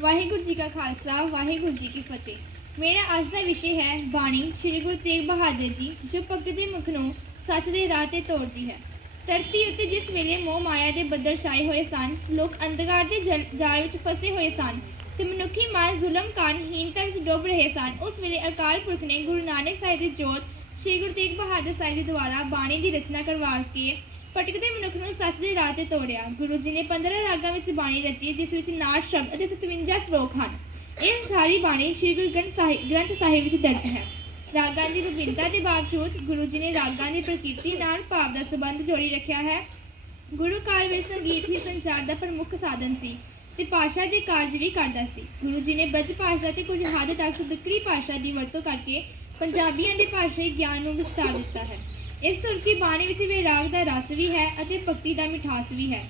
ਵਾਹਿਗੁਰੂ ਜੀ ਕਾ ਖਾਲਸਾ, ਵਾਹਿਗੁਰੂ ਜੀ ਕੀ ਫਤਿਹ। ਮੇਰਾ ਅੱਜ ਦਾ ਵਿਸ਼ੇ ਹੈ ਬਾਣੀ ਸ੍ਰੀ ਗੁਰੂ ਤੇਗ ਬਹਾਦਰ ਜੀ, ਜੋ ਭਗਤ ਦੇ ਮੁਖ ਨੂੰ ਸੱਚ ਦੇ ਰਾਹ ਤੇ ਤੋਰਦੀ ਹੈ। ਧਰਤੀ ਉੱਤੇ ਜਿਸ ਵੇਲੇ ਮੋਹ ਮਾਇਆ ਦੇ ਬੱਦਲ ਛਾਏ ਹੋਏ ਸਨ, ਲੋਕ ਅੰਧਕਾਰ ਦੇ ਜਲ- ਜਾਲ ਵਿੱਚ ਫਸੇ ਹੋਏ ਸਨ ਤੇ ਮਨੁੱਖੀ ਮਨ ਜ਼ੁਲਮ ਕਾਰਨ ਹੀਨਤਾ ਵਿੱਚ ਡੁੱਬ ਰਹੇ ਸਨ, ਉਸ ਵੇਲੇ ਅਕਾਲ ਪੁਰਖ ਨੇ ਗੁਰੂ ਨਾਨਕ ਸਾਹਿਬ ਦੀ ਜੋਤ ਸ੍ਰੀ ਗੁਰੂ ਤੇਗ ਬਹਾਦਰ ਸਾਹਿਬ ਜੀ ਦੁਆਰਾ ਬਾਣੀ ਦੀ ਰਚਨਾ ਕਰਵਾ ਕੇ ਭਟਕਦੇ ਮਨੁੱਖ ਨੂੰ ਸੱਚ ਦੇ ਰਾਹ ਤੇ ਤੋੜਿਆ। ਗੁਰੂ ਜੀ ਨੇ 15 ਰਾਗਾਂ ਵਿੱਚ ਬਾਣੀ ਰਚੀ, ਜਿਸ ਵਿੱਚ ਨਾਟ ਸ਼ਬਦ ਅਤੇ 57 ਸ਼ਲੋਕ ਹਨ। ਇਹ ਸਾਰੀ ਬਾਣੀ ਸ੍ਰੀ ਗੁਰੂ ਗ੍ਰੰਥ ਸਾਹਿਬ ਗ੍ਰੰਥ ਸਾਹਿਬ ਵਿੱਚ ਦਰਜ ਹੈ। ਰਾਗਾਂ ਦੀ ਵਿਭਿੰਨਤਾ ਦੇ ਬਾਵਜੂਦ ਗੁਰੂ ਜੀ ਨੇ ਰਾਗਾਂ ਦੀ ਪ੍ਰਕਿਰਤੀ ਨਾਲ ਭਾਵ ਦਾ ਸੰਬੰਧ ਜੋੜੀ ਰੱਖਿਆ ਹੈ। ਗੁਰੂ ਕਾਲ ਵਿੱਚ ਸੰਗੀਤ ਹੀ ਸੰਚਾਰ ਦਾ ਪ੍ਰਮੁੱਖ ਸਾਧਨ ਸੀ ਤੇ ਭਾਸ਼ਾ ਦੇ ਕਾਰਜ ਵੀ ਕਰਦਾ ਸੀ। ਗੁਰੂ ਜੀ ਨੇ ਬ੍ਰਜ ਭਾਸ਼ਾ ਤੇ ਕੁਝ ਹੱਦ ਤੱਕ ਸੁਦਕਰੀ ਭਾਸ਼ਾ ਦੀ ਵਰਤੋਂ ਕਰਕੇ ਪੰਜਾਬੀਆਂ ਦੇ ਭਾਸ਼ਾਈ ਗਿਆਨ ਨੂੰ ਵਿਸਤਾਰ ਦਿੱਤਾ ਹੈ। ਇਸ ਤੁਰਕੀ ਬਾਣੀ ਵਿੱਚ ਵਿਰਾਗ ਦਾ ਰਸ ਵੀ ਹੈ ਅਤੇ ਭਗਤੀ ਦਾ ਮਿਠਾਸ ਵੀ ਹੈ।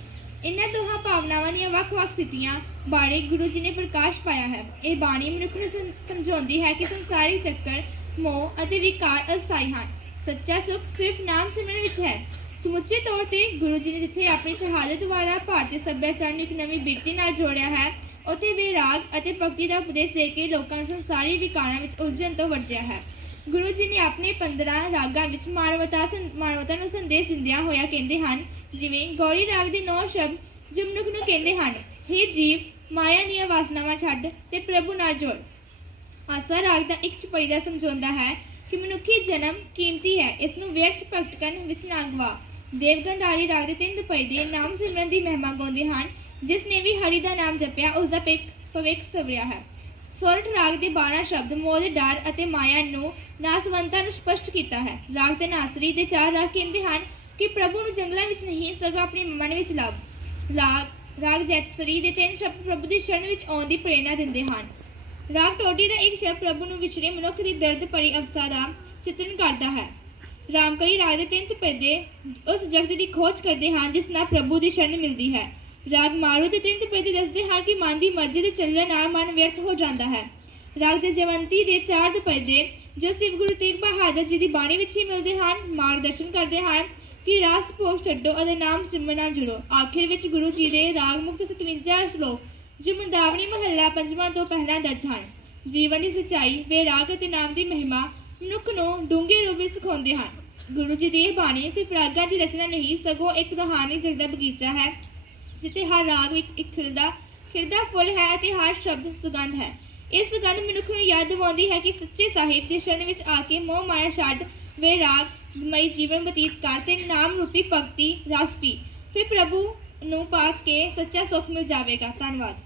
ਇਹਨਾਂ ਦੋਹਾਂ ਭਾਵਨਾਵਾਂ ਦੀਆਂ ਵੱਖ-ਵੱਖ ਸਥਿਤੀਆਂ ਬਾਰੇ ਗੁਰੂ ਜੀ ਨੇ ਪ੍ਰਕਾਸ਼ ਪਾਇਆ ਹੈ। ਇਹ ਬਾਣੀ ਮਨੁੱਖ ਨੂੰ ਸਮ- ਸਮਝਾਉਂਦੀ ਹੈ ਕਿ ਸੰਸਾਰੀ ਚੱਕਰ, ਮੋਹ ਅਤੇ ਵਿਕਾਰ ਅਸਥਾਈ ਹਨ। ਸੱਚਾ ਸੁਖ ਸਿਰਫ ਨਾਮ ਸਿਮਰਨ ਵਿੱਚ ਹੈ। ਸਮੁੱਚੇ ਤੌਰ ਤੇ ਗੁਰੂ ਜੀ ਨੇ ਜਿੱਥੇ ਆਪਣੀ ਸ਼ਹਾਦਤ ਦੁਆਰਾ ਭਾਰਤੀ ਸੱਭਿਆਚਾਰ ਨੂੰ ਇੱਕ ਨਵੀਂ ਬਿਰਤੀ ਨਾਲ ਜੋੜਿਆ ਹੈ, ਉੱਥੇ ਵਿਰਾਗ ਅਤੇ ਭਗਤੀ ਦਾ ਉਪਦੇਸ਼ ਦੇ ਕੇ ਲੋਕਾਂ ਨੂੰ ਸੰਸਾਰੀ ਵਿਕਾਰਾਂ ਵਿੱਚ ਉਲਝਣ ਤੋਂ ਵਰਜਿਆ ਹੈ। ਗੁਰੂ ਜੀ ਨੇ ਆਪਣੇ 15 ਰਾਗਾਂ ਵਿੱਚ ਮਾਨਵਤਾ ਸੰ- ਮਾਨਵਤਾ ਨੂੰ ਸੰਦੇਸ਼ ਦਿੰਦਿਆਂ ਹੋਇਆ ਕਹਿੰਦੇ ਹਨ, ਜਿਵੇਂ ਗੌਰੀ ਰਾਗ ਦੇ ਨੌ ਸ਼ਬਦ ਜੋ ਨੂੰ ਕਹਿੰਦੇ ਹਨ, ਹੇ ਜੀਵ, ਮਾਇਆ ਦੀਆਂ ਵਾਸਨਾਵਾਂ ਛੱਡ ਤੇ ਪ੍ਰਭੂ ਨਾਲ ਜੁੜ। ਆਸਾ ਰਾਗ ਦਾ ਇੱਕ ਚਪੜੀ ਦਾ ਸਮਝਾਉਂਦਾ ਹੈ ਕਿ ਮਨੁੱਖੀ ਜਨਮ ਕੀਮਤੀ ਹੈ, ਇਸ ਨੂੰ ਵਿਅਰਥ ਭਟਕਣ ਵਿੱਚ ਨਾ ਗਵਾ। ਦੇਵਗੰਧਾਰੀ ਰਾਗ ਦੇ ਤਿੰਨ ਦੁਪਈ ਦੇ ਨਾਮ ਸਿਮਰਨ ਦੀ ਮਹਿਮਾ ਗਾਉਂਦੇ ਹਨ, ਜਿਸ ਨੇ ਵੀ ਹਰੀ ਦਾ ਨਾਮ ਜਪਿਆ, ਉਸ ਦਾ ਭਿੱਖ ਭਵਿੱਖ ਸਵਰਿਆ ਹੈ। ਸੋਰਠ ਰਾਗ ਦੇ 12 ਸ਼ਬਦ ਮੋਹ ਦੇ ਡਰ ਅਤੇ ਮਾਇਆ ਨੂੰ ਨਾਸਵੰਤਾਂ ਨੂੰ ਸਪਸ਼ਟ ਕੀਤਾ ਹੈ। ਰਾਗ ਦੇ ਨਾਸਰੀ ਦੇ ਚਾਰ ਰਾਗ ਕਹਿੰਦੇ ਹਨ ਕਿ ਪ੍ਰਭੂ ਨੂੰ ਜੰਗਲਾਂ ਵਿੱਚ ਨਹੀਂ, ਸਗੋਂ ਆਪਣੇ ਮਨ ਵਿੱਚ ਲੱਭ ਰਾਗ ਰਾਗ ਜੈਤਸਰੀ ਦੇ ਤਿੰਨ ਸ਼ਬਦ ਪ੍ਰਭੂ ਦੀ ਸ਼ਰਨ ਵਿੱਚ ਆਉਣ ਦੀ ਪ੍ਰੇਰਣਾ ਦਿੰਦੇ ਹਨ। ਰਾਗ ਟੋਡੀ ਦਾ ਇੱਕ ਸ਼ਬਦ ਪ੍ਰਭੂ ਨੂੰ ਵਿਛੜੇ ਮਨੁੱਖ ਦੀ ਦਰਦ ਭਰੀ ਅਵਸਥਾ ਦਾ ਚਿਤਰਨ ਕਰਦਾ ਹੈ। ਰਾਮਕਲੀ ਰਾਗ ਦੇ ਤਿੰਨ ਤਪੇਦੇ ਉਸ ਜਗਤ ਦੀ ਖੋਜ ਕਰਦੇ ਹਨ, ਜਿਸ ਨਾਲ ਪ੍ਰਭੂ ਦੀ ਸ਼ਰਨ ਮਿਲਦੀ ਹੈ। ਰਾਗ ਮਾਰੂ ਦੇ ਤਿੰਨ ਤਪੇਦੇ ਦੱਸਦੇ ਹਨ ਕਿ ਮਨ ਦੀ ਮਰਜ਼ੀ ਦੇ ਚੱਲਣ ਨਾਲ ਮਨ ਵਿਅਰਥ ਹੋ ਜਾਂਦਾ ਹੈ। ਰਾਗ ਦੇ ਜਵੰਤੀ ਦੇ ਚਾਰ ਤਪੇਦੇ ਜੋ ਸਿਵ ਗੁਰੂ ਤੇਗ ਬਹਾਦਰ ਜੀ ਦੀ ਬਾਣੀ ਵਿੱਚ ਹੀ ਮਿਲਦੇ ਹਨ, ਮਾਰਗਦਰਸ਼ਨ ਕਰਦੇ ਹਨ ਕਿ ਰਾਸ ਭੋਗ ਛੱਡੋ ਅਤੇ ਨਾਮ ਸਿਮਰਨ ਨਾਲ ਜੁੜੋ। ਆਖਿਰ ਵਿੱਚ ਗੁਰੂ ਜੀ ਦੇ ਰਾਗ ਮੁਕਤ 57 ਸ਼ਲੋਕ, ਜੋ ਮੁੰਦਾਵਣੀ ਮਹੱਲਾ ਪੰਜਵਾਂ ਤੋਂ ਪਹਿਲਾਂ ਦਰਜ ਹਨ। ਜੀਵਨ ਦੀ ਸੱਚਾਈ ਵਿਰਾਗ ਅਤੇ ਨਾਮ ਦੀ ਮਹਿਮਾ ਮਨੁੱਖ ਨੂੰ ਡੂੰਘੇ ਰੂਪ ਵਿੱਚ ਸਿਖਾਉਂਦੇ ਹਨ। ਗੁਰੂ ਜੀ ਦੀ ਇਹ ਬਾਣੀ ਸਿਰਫ ਰਾਗਾਂ ਦੀ ਰਚਨਾ ਨਹੀਂ, ਸਗੋਂ ਇੱਕ ਰੂਹਾਨੀ ਜਗਦਾ ਬਗੀਚਾ ਹੈ, ਜਿੱਥੇ ਹਰ ਰਾਗ ਵਿੱਚ ਇੱਕ ਖਿਲਦਾ ਖਿਲਦਾ ਫੁੱਲ ਹੈ ਅਤੇ ਹਰ ਸ਼ਬਦ ਸੁਗੰਧ ਹੈ। ਇਸ ਗੱਲ ਮਨੁੱਖ ਨੂੰ ਯਾਦ ਦਿਵਾਉਂਦੀ ਹੈ ਕਿ ਸੱਚੇ ਸਾਹਿਬ ਦੇ ਸ਼ਰਨ ਵਿੱਚ ਆ ਕੇ ਮੋਹ ਮਾਇਆ ਛੱਡ ਵੇ ਰਾਗ ਮਈ ਜੀਵਨ ਬਤੀਤ ਕਰ ਤੇ ਨਾਮ ਰੂਪੀ ਭਗਤੀ ਰਸ ਪੀ। ਫਿਰ ਪ੍ਰਭੂ ਨੂੰ ਪਾ ਕੇ ਸੱਚਾ ਸੁੱਖ ਮਿਲ ਜਾਵੇਗਾ। ਧੰਨਵਾਦ।